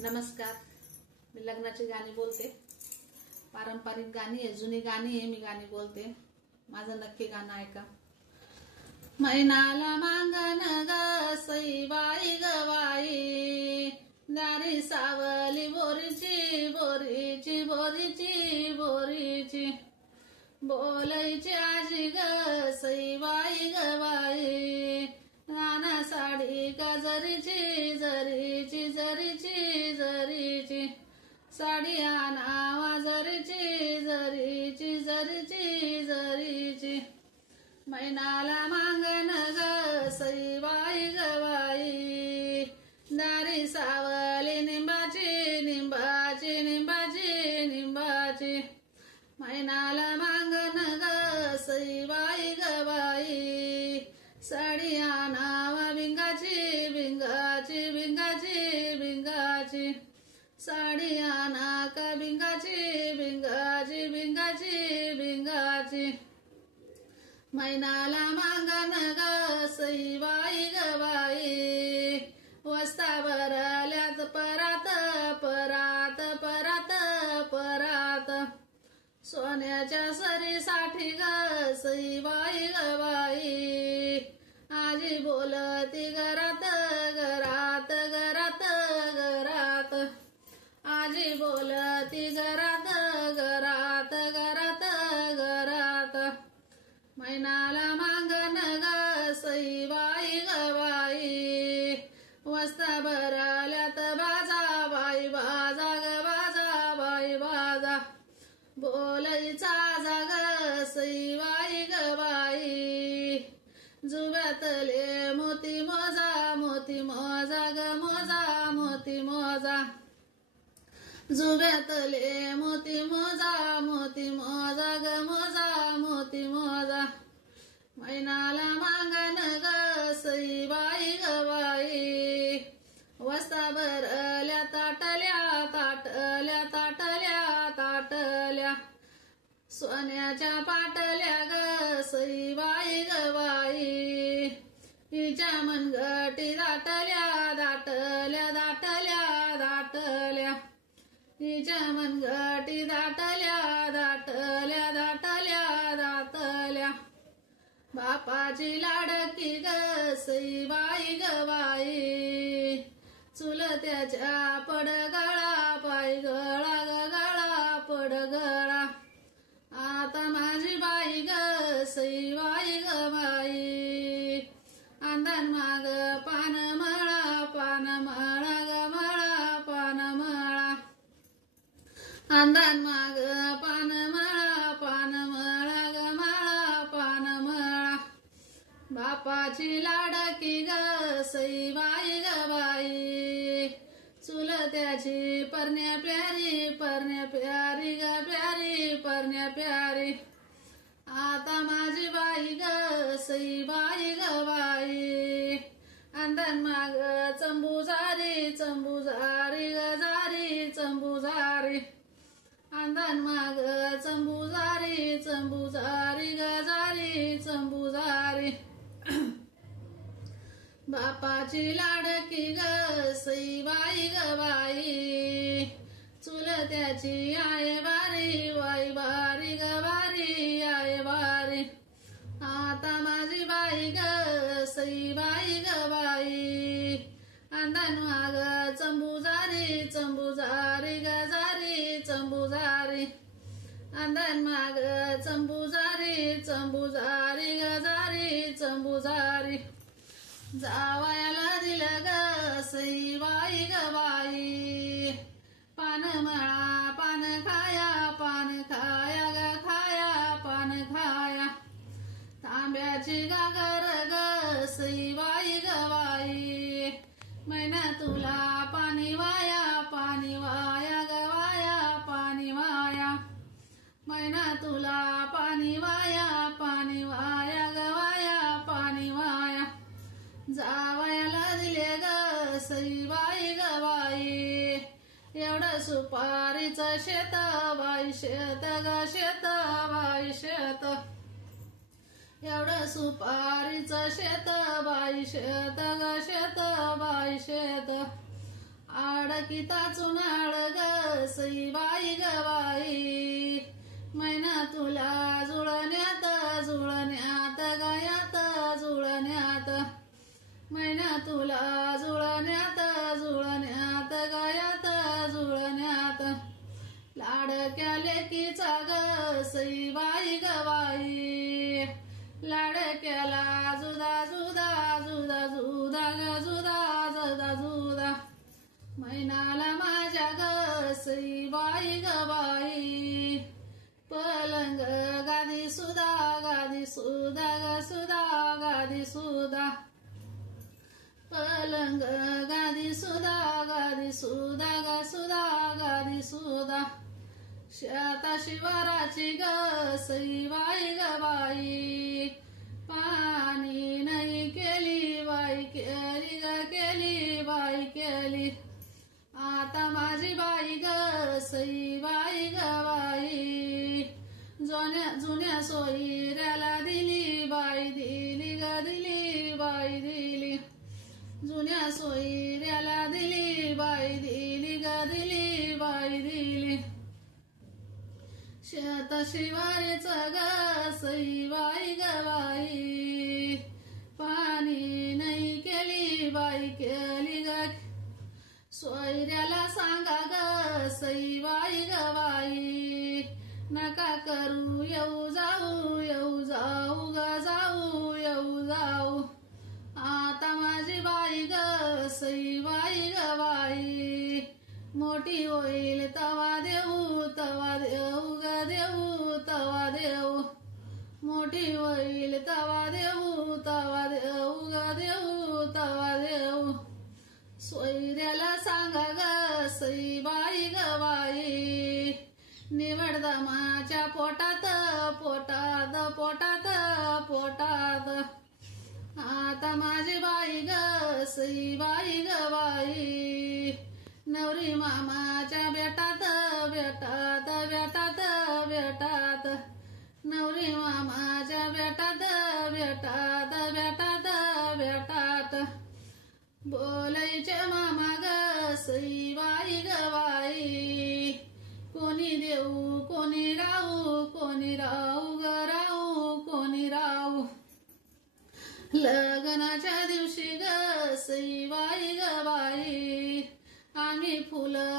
नमस्कार, मी लग्नाची गाणी बोलते। पारंपरिक गाणी आहे, जुनी गाणी आहे, मी गाणी बोलते। माझं नक्की गाणं ऐका। मैनाला मांगन ग सईबाई गवाई, दारी सावली बोरीची बोरीची बोरीची बोरीची, बोलायची आजी ग सईबाई गवाई, नाना साडी का जरीची जरीची जरीची जरीची, साडी आणावा जरीची जरीची जरीची जरीची, मैनाला मांगन ग सईबाई गवाई, दारी सावली निंबाची निंबाची निंबाची निंबाची, मैनाला मांगन ग सईबाई गवाई, साडी आणावा भिंगाची भिंगाची भिंगाची भिंगाची, साडी आणा का भिंगाची भिंगाची भिंगाची भिंगाची, मैनाला मांगन ग सईबाई गवाई, वस्ता भरल्यात परात परात परात परात, सोन्याच्या सरीसाठी ग सईबाई गवाई, आजी बोलती घरात घरात घरात घरात, आजी बोलती घरात घरात घरात घरात, मैनाला मांगन ग सईबाई गवाई, वस्ता भरल्यात बाजा बाई बाजा ग बाजा बाई बाजा, बोलायचा जाग सईबाई गवाई, जुब्यातले मोती मोजा मोती मोजा ग मोजा मोती मोजा, जुब्यातले मोती मोजा मोती मोजा ग मोजा मोती मोजा, मैनाला मांगन ग सईबाई गवाई, वस्ता भरल्या ताटल्या ताटल्या ताटल्या ताटल्या, सोन्याच्या पाटल्या ग सईबाई गवाई, हिच्या मनगटी दाटल्या दाटल्या दाटल्या दाटल्या, हिच्या मनगटी दाटल्या दाटल्या दाटल्या दाटल्या, बापाची लाडकी ग सईबाई गवाई, चुलत्याच्या पडगळा पाय गळा ग गळा पडगळा, आता माझी बाई ग सईबाई गवाई, अंधन माग पान मळा पान मळा ग मळा पान मळा, अंधन माग पान मळा ग मळा पान मळा, बापाची लाडकी ग सईबाई गवाई, चुलत्याची परण्या प्यारी परण्या प्यारी ग प्यारी परण्या प्यारी, आता माझी बाई ग सईबाई गवाई, अंधन माग चंबू जारी ग जारी चंबू जारी, अंधन माग चंबू जारी ग जारी चंबू जारी, बापाची लाडकी ग सईबाई गवाई, चुलत्याची आय बारी वाई बारी ग बारी आय बारी, आता माझी बाई ग सईबाई गवाई, अंधन माग चंबू जारी ग जारी चंबू जारी, अंधन माग चंबू जारी ग जारी चंबू जारी, जावयाला दिलं ग सईबाई गवाई, पान मळा पान खाया ग खाया पान खाया, तांब्याची गागर ग सईबाई गवाई, मैना तुला पाणी वाया ग वाया पाणी वाया, मैना तुला पाणी वाया ग वाया पाणी वाया, जावयाला दिले ग सईबाई गवाई, एवढं सुपारीचं शेत बाई शेत ग शेत बाई शेत, एवढं सुपारीचं शेत बाई शेत ग शेत बाई शेत, आडकिता चुनाळ ग सईबाई ग बाई मैना तुला जुळण्यात जुळण्यात गयात जुळण्यात मैना तुला जुळण्यात जुळण्यात गयात जुळण्यात लाडक्या लेकीचा ग सईबाई ग बाई लाडक्याला जुदा जुदा जुदा जुदा ग जुदा जुदा जुदा मैनाला माझ्या ग सईबाई ग बाई पलंग गादी सुदा गादी सुदा ग सुदा गादी सुदा पलंग गादी सुदा गादी सुदा ग सुदा गादी सुदा शेता शिवाराची ग सईबाई ग बाई पाणी नाही केली बाई केली ग केली बाई केली आता माझी बाई ग सईबाई ग बाई जुन्या सोयऱ्याला दिली बाई दिली ग दिली बाई दिली जुन्या सोयऱ्याला दिली बाई दिली ग दिली बाई दिली शेत शिवारीच ग सईबाई ग बाई पाणी नाही केली बाई केली ग सोयऱ्याला सांगा ग सईबाई ग बाई नका करू येऊ जाऊ येऊ जाऊ ग जाऊ येऊ जाऊ आता माझी बाई ग सईबाई ग बाई मोठी होईल तवा देऊ ग देऊ तवा देऊ मोठी होईल तवा देऊ ग देऊ तवा देऊ सोयऱ्याला सांगा ग सईबाई ग बाई निवडदमाच्या पोटात पोटात पोटात पोटात आता माझी बाई ग सईबाई ग बाई नवरी मामाच्या बेटात बेटात बेटात बेटात नवरी मामाच्या बेटात बेटात बेटात बेटात बोलायचे मामा ग सईबाई ग बाई कोणी देऊ कोणी राहू ग राहू कोणी राहू लग्नाच्या दिवशी ग सईबाई ग बाई आम्ही फुलं